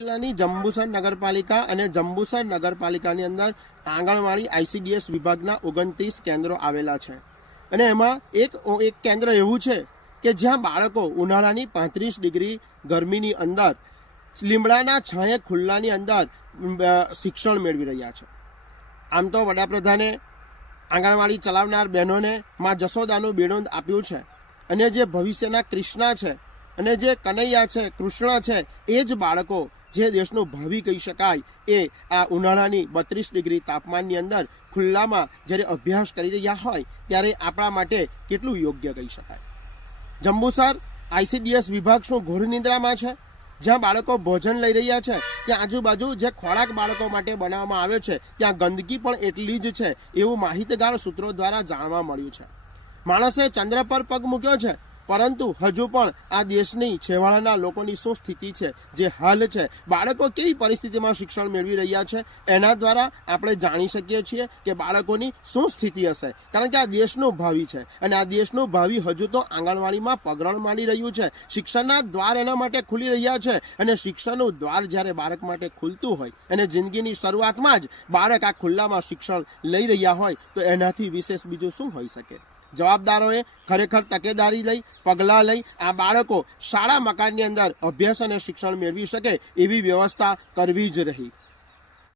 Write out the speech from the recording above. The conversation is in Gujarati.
જિલ્લાની જંબુસર નગરપાલિકા અને જંબુસર નગરપાલિકાની અંદર આંગણવાડી આઈસીડીએસ વિભાગના ઓગણત્રીસ કેન્દ્રો આવેલા છે. અને એમાં એક એક કેન્દ્ર એવું છે કે જ્યાં બાળકો ઉનાળાની પાંત્રીસ ડિગ્રી ગરમીની અંદર, લીમડાના છાંયે ખુલ્લાની અંદર શિક્ષણ મેળવી રહ્યા છે. આમ તો વડાપ્રધાને આંગણવાડી ચલાવનાર બહેનોને માં જશોદાનું બિરુદ આપ્યું છે. અને જે ભવિષ્યના કૃષ્ણા છે અને જે કનૈયા છે, કૃષ્ણ છે, એ જ બાળકો જે દેશનું ભાવિ કહી શકાય, એ આ ઉનાળાની બત્રીસ ડિગ્રી તાપમાનની અંદર ખુલ્લામાં જ્યારે અભ્યાસ કરી રહ્યા હોય, ત્યારે આપણા માટે કેટલું યોગ્ય કહી શકાય. જંબુસર આઈસીડીએસ વિભાગ શું ઘોર નિંદ્રામાં છે? જ્યાં બાળકો ભોજન લઈ રહ્યા છે, ત્યાં આજુબાજુ જે ખોરાક બાળકો માટે બનાવવામાં આવ્યો છે, ત્યાં ગંદકી પણ એટલી જ છે, એવું માહિતગાર સૂત્રો દ્વારા જાણવા મળ્યું છે. માણસે ચંદ્ર પર પગ મૂક્યો છે પરંતુ હજુ પણ આ દેશની છેવાડાના લોકોની શું સ્થિતિ છે, જે હાલ છે? બાળકો કેવી પરિસ્થિતિમાં શિક્ષણ મેળવી રહ્યા છે? એના દ્વારા આપણે જાણી શકીએ છીએ કે બાળકોની શું સ્થિતિ હશે. કારણ કે આ દેશનું ભાવિ છે અને આ દેશનું ભાવિ હજુ તો આંગણવાડીમાં પગરણ માંડી રહ્યું છે. શિક્ષણના દ્વાર એના માટે ખુલી રહ્યા છે અને શિક્ષણનું દ્વાર જ્યારે બાળક માટે ખુલતું હોય અને જિંદગીની શરૂઆતમાં જ બાળક આ ખુલ્લામાં શિક્ષણ લઈ રહ્યા હોય, તો એનાથી વિશેષ બીજું શું હોઈ શકે? જવાબદારોએ ખરેખર તકેદારી લઈ, પગલાં લઈ આ બાળકો શાળા મકાનની અંદર અભ્યાસ અને શિક્ષણ મેળવી શકે એવી વ્યવસ્થા કરવી જ રહી.